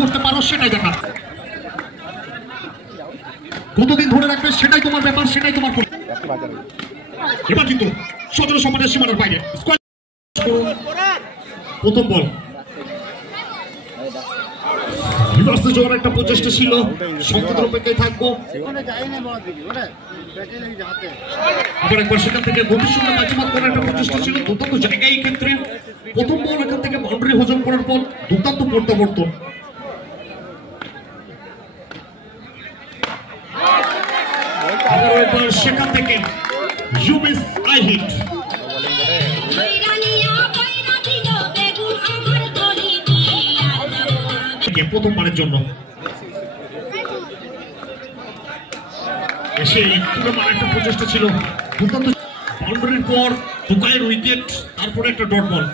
করতে পারো সেটাই দেখা। কতদিন ধরে রাখবে সেটাই তোমার ব্যাপার, সেটাই তোমার। এবার কিন্তু সতেরো সমানের সীমানার বাইরে প্রথম বল রিভার্সে যাওয়ার একটা প্রচেষ্টা ছিল, সংকেতের অপেক্ষায় থাকবো। আবার একবার সেখান থেকে গতির সঙ্গে বাজিমাত করার একটা প্রচেষ্টা ছিল, দুর্দান্ত জায়গায় এই ক্ষেত্রে প্রথম বল এখান থেকে বাউন্ডারি হজম করার পর দুর্দান্ত প্রত্যাবর্তন। আবার একবার সেখান থেকে ইউ মিস আই হিট। প্রথমবারের জন্য এসে তুলে মারার একটা প্রচেষ্টা ছিল, দুর্দান্ত বাউন্ডারির পর টুকাইয়ের উইকেট, তারপরে একটা ডট বল।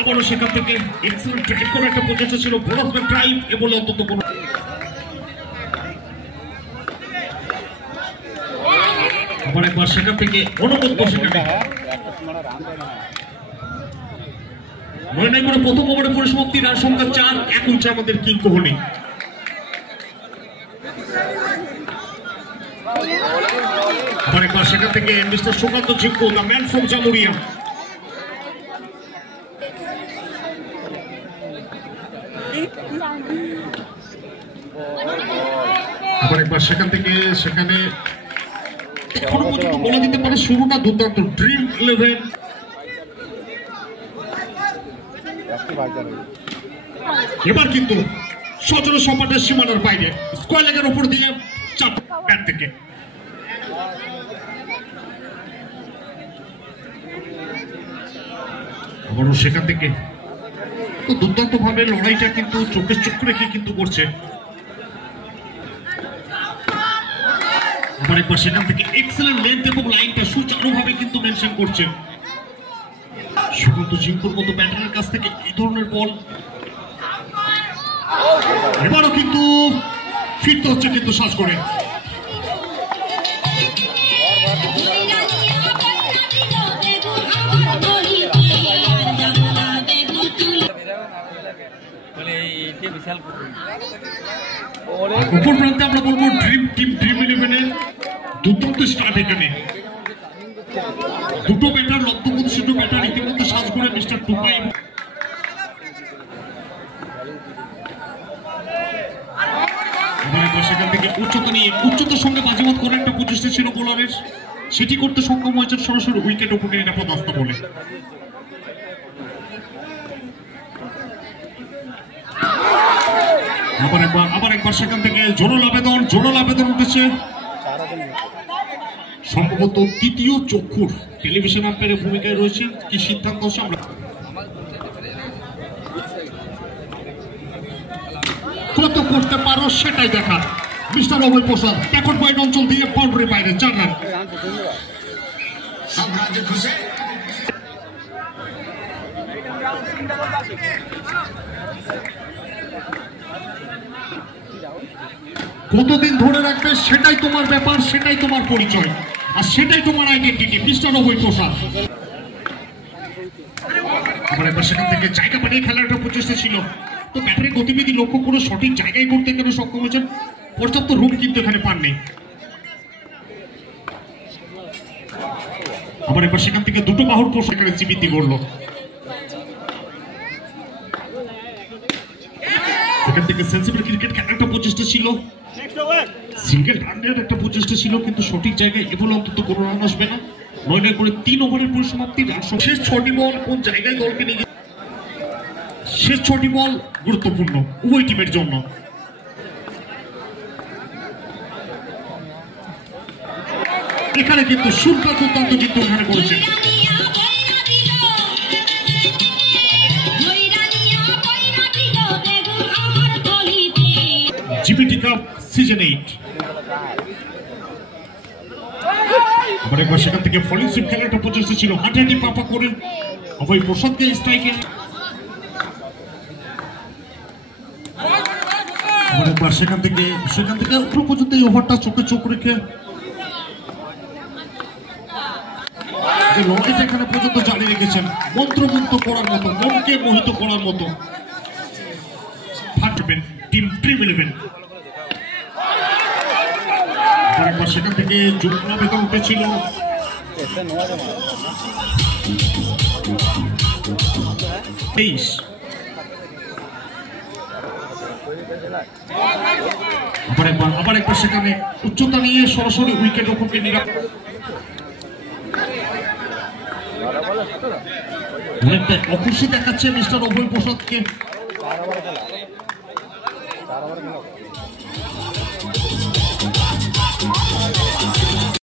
আবারও সেখান থেকে এক্সেলেন্ট ট্রাই করার একটা প্রচেষ্টা ছিল, বোলার ড্রাইভ এ বলে অন্তত কোনো। আবার একবার সেখান থেকে অনবদ্য সেখানে করে প্রথম ওভারের পরিসমাপ্তি, রান সংখ্যা 4, 1 উইকেটে আমাদের কিং কোহলি। আবার একবার সেখান থেকে mister Sukanta জিঙ্কু, the man from Jamuria. আবার একবার সেখান থেকে সেখানে এখনো পর্যন্ত বলা যেতে পারে শুরুটা দুর্দান্ত, ড্রিম 11। এবার কিন্তু সতেরো সপাটের সীমানার বাইরে স্কোয়ার লেগের উপর দিয়ে চাপ ব্যাট থেকে। আবারও সেখান থেকে দুর্দান্ত ভাবে লড়াইটা কিন্তু চোখের চোখ রেখে কিন্তু করছে। আবার একবার সেখান থেকে এক্সেলেন্ট লেন্থ এবং লাইনটা সুচারুভাবে কিন্তু মেনশন করছেন সুকান্ত জিঙ্কুর মতো ব্যাটারের কাছ থেকে এই ধরনের বল। এবারও কিন্তু ফিরতে হচ্ছে কিন্তু শ্বাস করে। উপর প্রান্তে আমরা বলবো ড্রিম টিম, ড্রিম 11-এর দুর্দান্ত স্টার্ট এখানে। দুটো ব্যাটার, লব্ধপ্রতিষ্ঠিত ব্যাটার ইতিমধ্যে শ্বাস করে মিস্টার টুপাই। সেখান থেকে উচ্চতা নিয়ে উচ্চতার সঙ্গে বাজিমাত করে একটা প্রচেষ্টা ছিল বোলারের, সেটি করতে সক্ষম হয়েছেন সরাসরি উইকেট ওপর নিরাপদ আস্থা বলে। আবার একবার সেখান থেকে জোরাল আবেদন উঠেছে, সম্ভবত তৃতীয় চক্ষুর টেলিভিশন আম্পায়ারের ভূমিকায় রয়েছেন। কি সিদ্ধান্ত আমরা কত করতে পারো সেটাই দেখা। মিস্টার অভয় প্রসাদ ব্যাকওয়ার্ড পয়েন্ট অঞ্চল দিয়ে বাউন্ডারি বাইরে 4 রান। কতদিন ধরে রাখবে সেটাই তোমার ব্যাপার, সেটাই তোমার পরিচয়, আর সেটাই তোমার আইডেন্টিটি, মিস্টার অভয় প্রসাদ। আবার একবার সেখান থেকে জায়গা বানিয়ে খেলার একটা প্রচেষ্টা ছিল, তো ব্যাটারের গতিবিধি লক্ষ্য করে সঠিক জায়গায় করতে গেলে সক্ষম হয়েছেন, পর্যাপ্ত রুম কিন্তু এখানে পাননি। আবার একবার সেখান থেকে দুটো বাহুর পোষ এখানে চিবিতি করলো, এখান থেকে সেন্সিবল ক্রিকেট খেলার একটা প্রচেষ্টা ছিল, সিঙ্গেল রানের একটা প্রচেষ্টা ছিল, কিন্তু সঠিক জায়গায় এগুলো অন্তত কোনো রান আসবে না। 9 করে 3 ওভারের পরিসমাপ্তি, শেষ 6টি বল কোন জায়গায় দলকে নিয়ে, শেষ 6টি বল গুরুত্বপূর্ণ উভয় টিমের জন্য। এখানে কিন্তু সুন্দর দুর্দান্ত কিন্তু এখানে করেছেন। GPT cup season 8। আবার একবার সেখান থেকে ফলিং সুইপ খেলার একটা প্রচেষ্টা ছিল, হাঁটাহাঁটি পাপা করেন অভয় প্রসাদকে স্ট্রাইকে। একবার সেখান থেকে উপর পর্যন্ত এই ওভারটা চোখে চোখ রেখে লড়াইটা এখানে পর্যন্ত জারি রেখেছেন, মন্ত্রমুগ্ধ করার মতো, মনকে মোহিত করার মতো। ফাটবেন টিম ড্রিম 11। আরেকবার সেখান থেকে যমুনা বেগম উঠেছিল। আবার একবার সেখানে উচ্চতা নিয়ে সরাসরি উইকেট রক্ষকের নিরাপদ অনেকটা অখুশি দেখাচ্ছে মিস্টার অভয় প্রসাদকে।